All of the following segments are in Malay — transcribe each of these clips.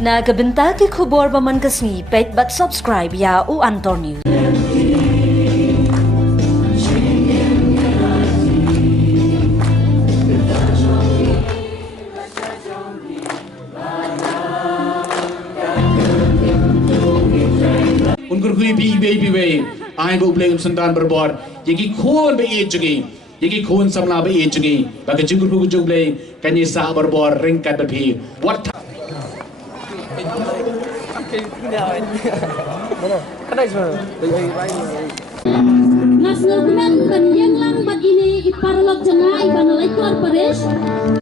Nagabenta ki khubor baman kasni page but subscribe ya u Antor News. Ungur hui bi ai go blame sandan berbor yegi khon be e jugi yegi khon samla be e jugi ba ke jugur bu jug blame kanyi sa berbor ringkat berpi what Naslagnan kanyang lang bat ini iparalog janga ibanal ikor pares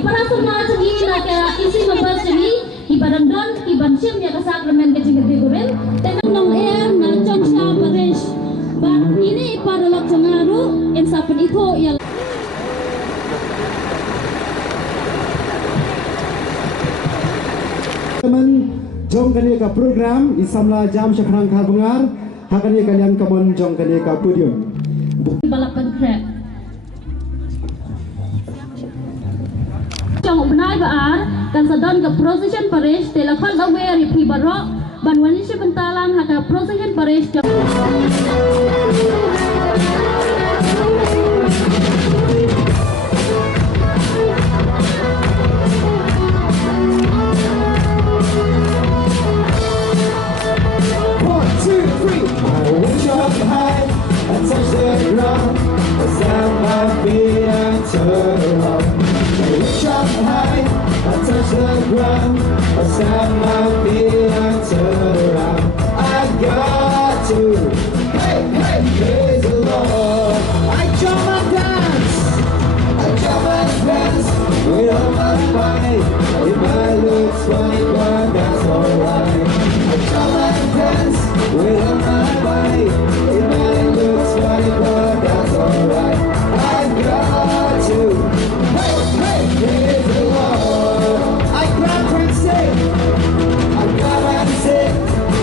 para semua segi naga isi mabal segi ibaran don iban sim ya ka sakramen ke jingir biguren tenan nong air na chongsha pares bat ini iparalog janga ru insapin ito ya teman jom kani ka program isamla jam syakrang karbungar hakani kalian kamon jom kani ka podium balapan krek jong benai baar kan sadon ke procession paris telefon aware pi barok ban wani sebentalang haka procession paris touch the ground, the sound my feet and turn around. Reach up high, I touch the ground, I sound my feet and turn around. I got to, hey, hey, praise the Lord. I jump and dance, with all my might. It might look funny, but that's alright. I jump and dance, with all my might. It might look funny, but that's alright. I got to, hey, hey, praise the Lord. I grab and sing,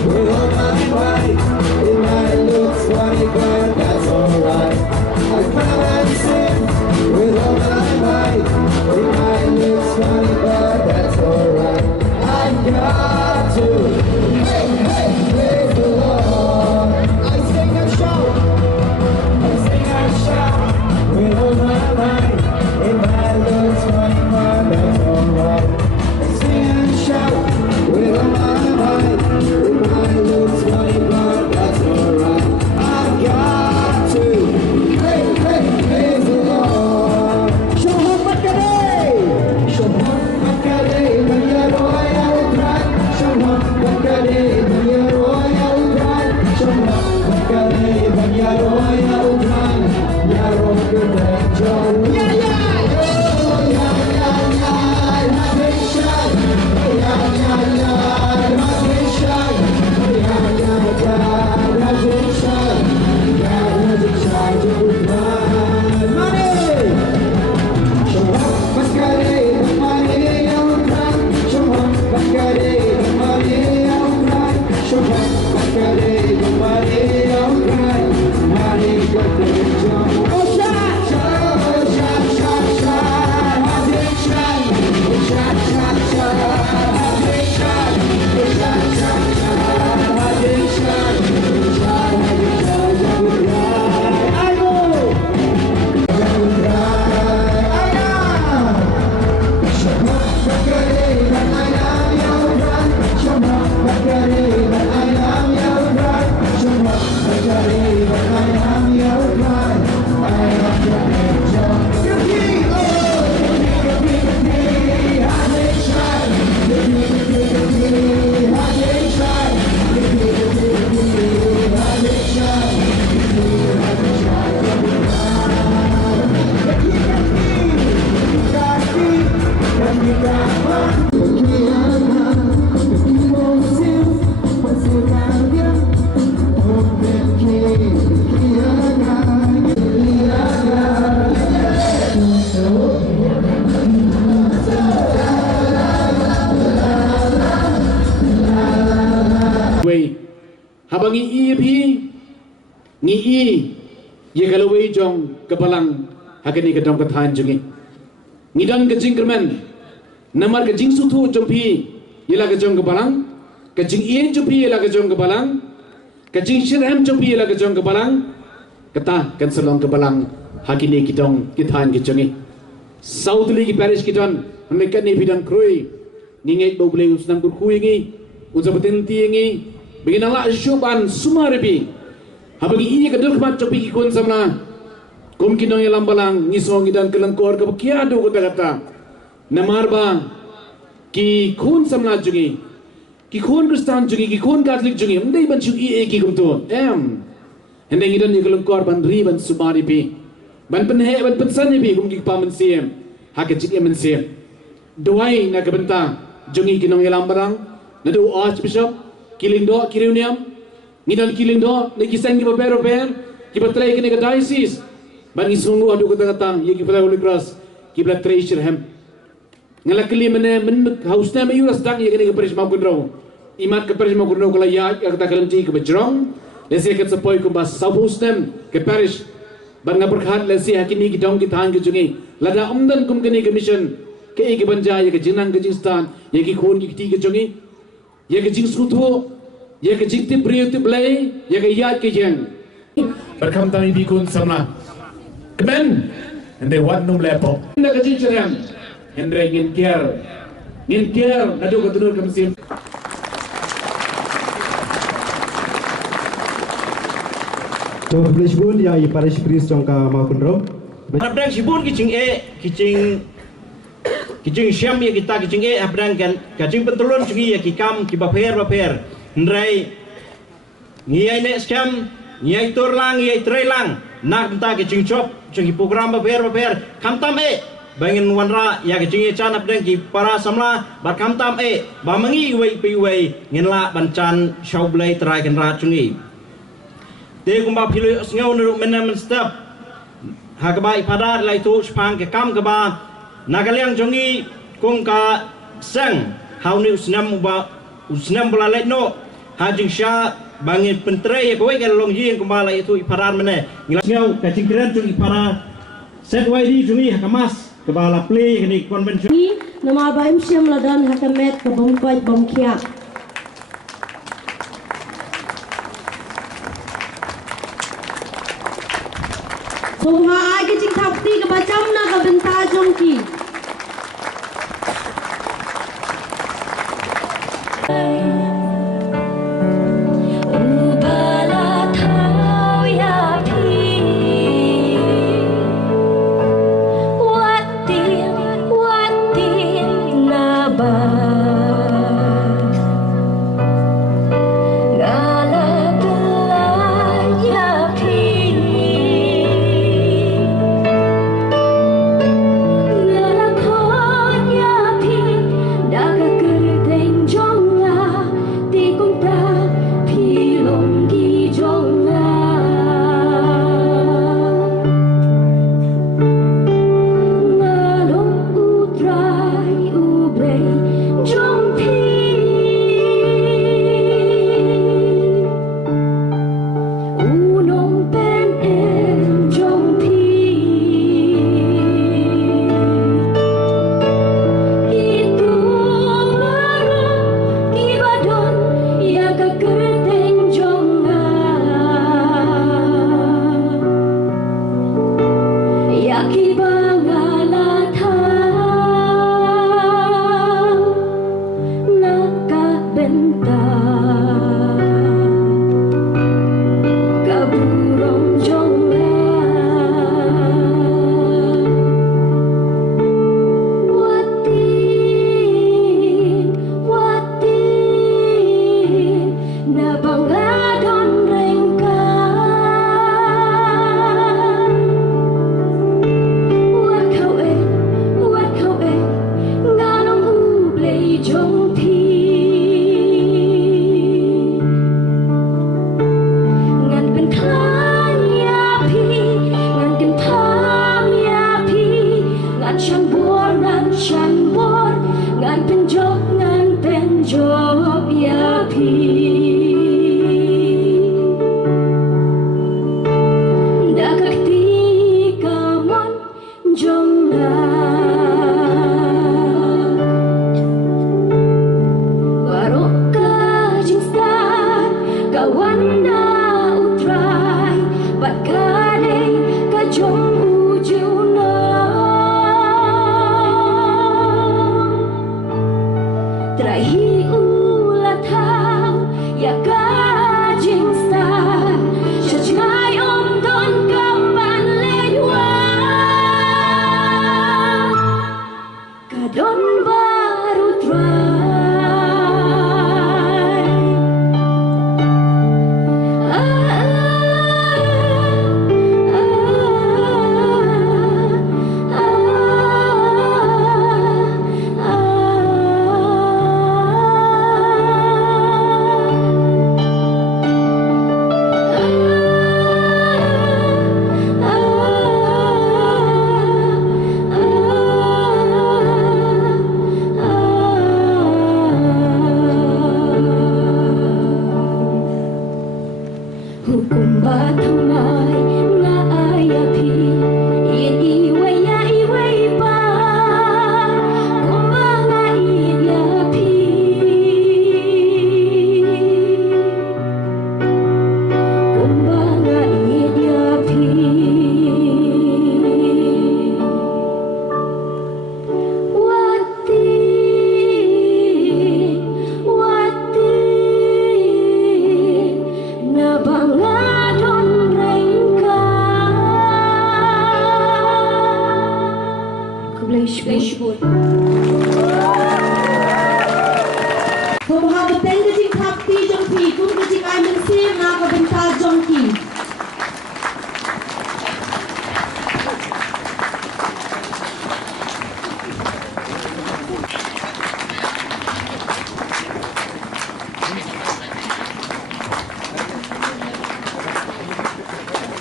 with all my might. It might look funny, but that's alright. I grab and sing, with all my might. It might look funny, but that's alright. I got to, hey, hey, praise the Lord. I sing and shout, with all my might. It might look funny, but that's alright. I sing and shout, with all my might. It might look funny, but that's alright. I got to, hey, hey, praise the Lord. Show him what you do. Show him what you do. When you're royal drag. Show him what you do. When you're royal drag. Show him what you do. When you're royal drag. You're royal drag. Yeah, yeah. Oh, yeah, yeah, yeah. Nation. Yeah, yeah, yeah. Nation. Yeah, yeah, yeah. Nation. Yeah, nation. Money. Show up, Bakari, the money out right. Show up, Bakari, the money out right. Show up, Bakari, the money out right. Money got the job. Oh, shot, shot, shot, shot, shot. Have it shot. Shot, shot, shot. Have it shot. Shot, shot, shot. Have it shot. Shot, have it shot. Have it right. I know. Have it right. I know. Show up, Bakari, but I am your right. Show up, Bakari, but I am your right. Show up, Bakari, but I am your right. I am your angel. Yuki, oh, Yuki, have it shine. Yuki, have it shine. Yuki, have it shine. Yuki, have it shine. Habangi EP ngi i ye galaway jong kapalang hakani ka dong kathan jungi ngidan ka jingkermen namar ka jingsu thu jompi Ila kejong kebalang, kejing ien cupi ila kejong kebalang, kejing shirham cupi ila kejong kebalang, kata kan selong kebalang hakini kitong kitan kejongi. Southly ki parish kiton, mereka ni bidang krui, ningait bau boleh usnam kurkui ngi, unsa betenti ngi, beginalah syuban sumaribi. Habagi iya kedul kemat cupi kikun samna, kum kinong ilam balang, ngisong idan kelengkor kebakiado kata-kata, namarba. Ki khun samna jungi ki khun kristan jungi ki khun catholic jungi mendai ban chung e ki kumtu hendeng idan ni kelengkor ban ri ban sumari pi ban penhe ban pensan ni pi kum ki pamen siem ha ke chik emen siem doai na ke benta jungi kinong elam barang na do archbishop kilindo kiruniam ngidan kilindo ne kisang ki babero ber ki batlai kene ke diocese ban isungu adu kata-kata ye ki pala holy cross ki bla treasure hem ngalakli mene men hausna me yuras dang ye kene ke parish ma kunro imat ke parish ma kunro kala ya kata kalam ji ke bajrong lesi ke sapoi ko bas sabustem ke parish ban ngaberkhat lesi hakini ki dong ki thang ke jungi lada umdan kum kene ke mission ke e ke banja ye ke jinang ke jingstan ye ki khon ki ti ke jungi ye ke jing sutho ye ke jing ti priyo ti blai ye ke ya ke jeng berkam tami bi kun samna kemen ende wat num lepo ende ke jing cherem Hendra ngin care, nado ketunur kemsim. So please bun ya i parish priest jongka makunro. Abdang sibun kicing siam ya kita kicing abdang kan kicing pentulun segi ya kikam kibaper ndrai ngiyai ne skam ngiyai turlang ngiyai trelang nak entah kicing chop segi program baper kamtam bangin wanra ya kecing can abdang ki para samla bar kamtam ba mangi wei ngenla bancan shaublai trai kan ra chungi te kumba philu ngau nu menem step hagbai pada lai tu spang ke kam ke ba nagaliang chungi kung ka sang hau ni usnam bula lai no hajing sha bangin pentre ya koi kan long yin kumba lai tu iparan mene ngau kecing keren chungi para set wai di chungi hakamas kebala play kini konvensi Ni nama baim siam ladan hakamet ke bongkai bongkia. Soha ai ke cing thapti ke bacam na ke benta jongki. hi ula thao ya ka jing sta cho chai om don kam ban le wa ka don baru try hukum batamai nga ayapi yen iwaya iway pa kumba nga iyapi kumba nga iyapi wati na bangadon rengka kubleshbun Pemaham beteng kecing takti jongki kum kecing ay mensir na kebentar jongki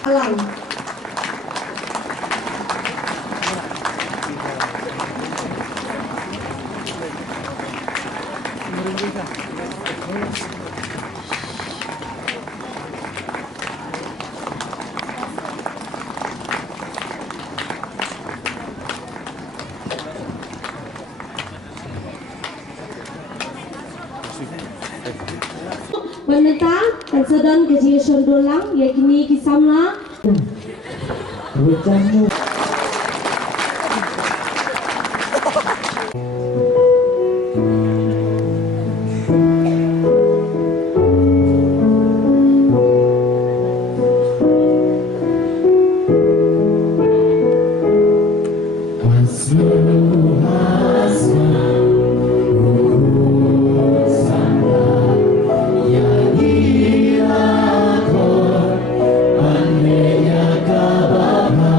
alang Wanita dan sedang kejadian dolang yakni kisamla Ande ya kababa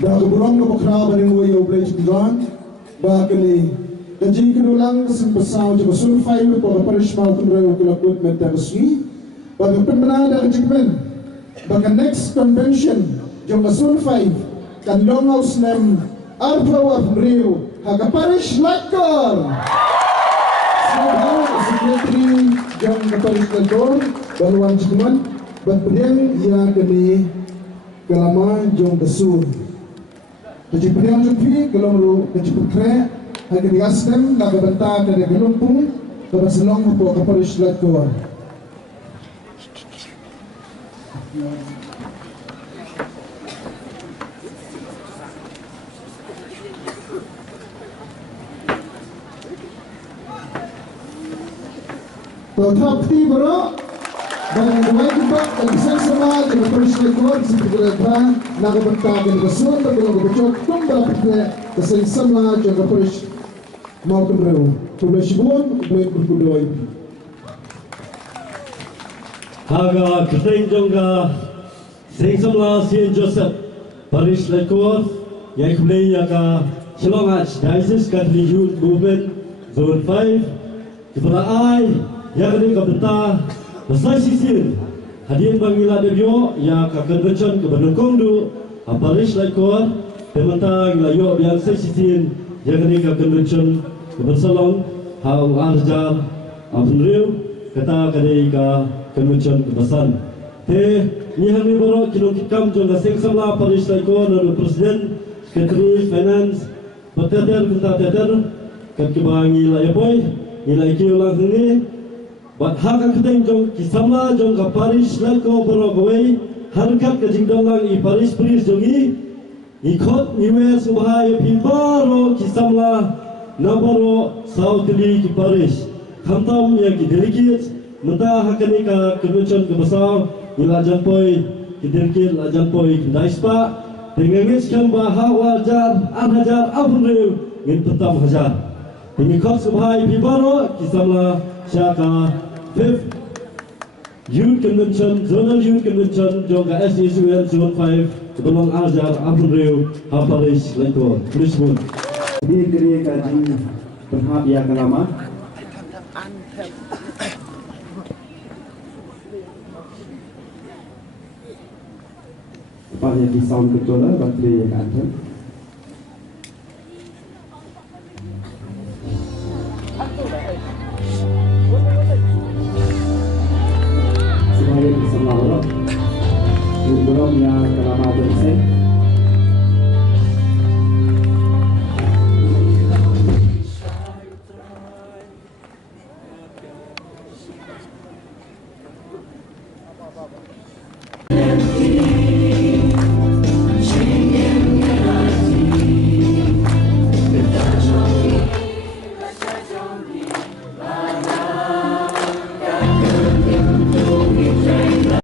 Daguburong na bakra baring way of Blake John, bakali kajing kinulang kasing pasaw di masulfay mo po kaparish mountain rail kilakot mentaswi, baga pemenada kajikmen, baga next convention yung masulfay kan longhouse nem arpaw of Rio hagaparish lakor. Somehow secretary yung kaparish lakor baluan jikman, bat pedeng ya kani kalama yung dasur. Jadi pilihan jupi kalau lu kecipukre hanya diastem naga benta dari gelumpung terus long untuk kaparish lakor. Tetapi bro, dengan dua kita bisa sama dengan kaparish lakor seperti apa naga benta dari gesun tapi kalau bocor tum berapa kesel sama dengan kaparish mountain rail. Kaparish bun boleh berkudoy. Haga Christine Jonga Sengsamla Saint Joseph Parish Lakor yang kemudian yaga Shillong Diocese Catholic Youth Movement Zone 5 kepada ai yang ini kabenta besar sisin hadiah bangila debio yang convention kebenukung du Parish Lakor pementa gilayo yang sisin yang ini convention kebersalong hau arjar abunriu kata kadai ka convention kebesan He ni boro kilo kikam jong sing samla Paris Laiko na Presiden Secretary Finance Pateter kita teter kat kibangi la boy nilai kilo lang ni bat hak keteng jong kisamla jong ka Paris Laiko boro goi harkat ke jingdolang I Paris Pris jongi ikot niwe subhai pibaro kisamla nabaro sautli ki Paris khamtam ya ki delegate menta hakani ka convention ke besar ilajan poi kidirkil ajan poi daispa dengan sekian bahar wajar hajar abunrew ngin petam hajar ini khot subhai pibaro kisamla syaka 5th Youth Convention, Zonal Youth Convention, juga SESUN Zone 5, belum ajar abunrew Paris Laiko. Please pun. Diri kaji berhak ya kelama. Pak yang di sound betul lah, bateri yang ada. Supaya bisa melawat, belum yang kelama bersih.